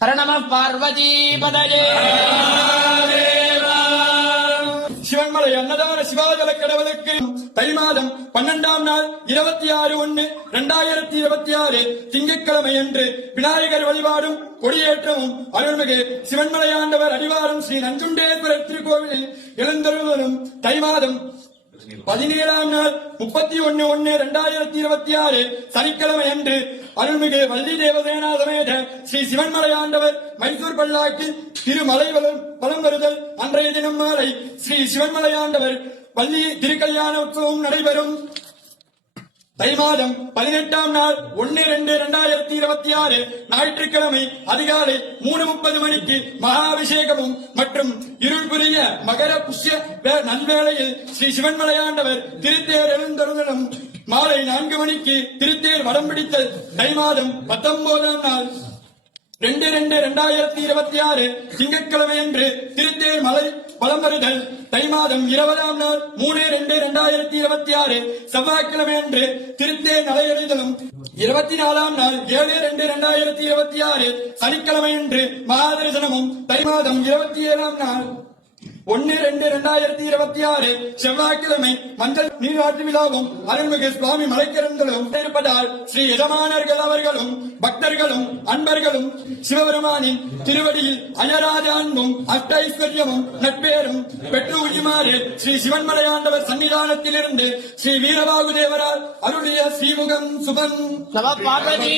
ஹர நம பார்வதி பதயே. சிவன்மலை அன்னதான சிவாஜல கடவுளுக்கு தை மாதம் 12ஆம் நாள் 26/1/2026 திங்கட்கிழமை அன்று விநாயகர் வழிபாடும் கொடியேற்றமும் அருள்மிகு சிவன்மலையாண்டவர் அடிவாரம் ஸ்ரீ நஞ்சுண்டேஸ்வரர் திருக்கோவிலில் எழுந்தருளும் தை மாதம் 17ஆம் நாள் 31/1/2026 சனிக்கிழமை அன்று அருள்மிகு வள்ளி தேவசேனா சமேத ஸ்ரீ சிவன்மலையாண்டவர் மைசூர் பல்லாக்கில் திருமலை வலம் வருதல் அன்றைய தினம் மாலை ஸ்ரீ சிவன்மலையாண்டவர் வள்ளி திருக்கல்யாண உற்சவம் நடைபெறும். தை மாதம் 18ஆம் நாள் 1/2/2026 ஞாயிற்றுக்கிழமை அதிகாலை 3:30 மணிக்கு மகாபிஷேகமும் மற்றும் இருள் புரிய மகர புஷ்ய நன்வேளையில் ஸ்ரீ சிவன்மலையாண்டவர் திருத்தேர் எழுந்தருளும். மாலை 4 மணிக்கு திருத்தேர் வடம் பிடித்தல். தை மாதம் 19ஆம் நாள் 2/2/2026 திங்கட்கிழமை அன்று திருத்தேர் மலை வலம் வருதல். தை மாதம் 20ஆம் நாள் 3/2/2026 செவ்வாய்க்கிழமை அன்று திருத்தேர் நடையெழுதலும். 24ஆம் நாள் 7/2/2026 சனிக்கிழமை அன்று மகாதரிசனமும். தை மாதம் 27ஆம் நாள் 1/2/2026 செவ்வாய்க்கிழமை மஞ்சள் நீராட்டு விழாவும் அருள்மிகு சுவாமி மலைக்கிறந்தலும் இருப்பதால் ஸ்ரீ எஜமானர்கள் அவர்களும் பக்தர்களும் அன்பர்களும் சிவபெருமானின் திருவடியில் அயராத அன்பும் அஷ்டைஸ்வர்யமும் நட்பேரும் பெற்று உரிமாறு ஸ்ரீ சிவன்மலையாண்டவர் சன்னிதானத்திலிருந்து ஸ்ரீ வீரபாகு தேவரால் அருளிய ஸ்ரீமுகம் சுபம். பார்வதி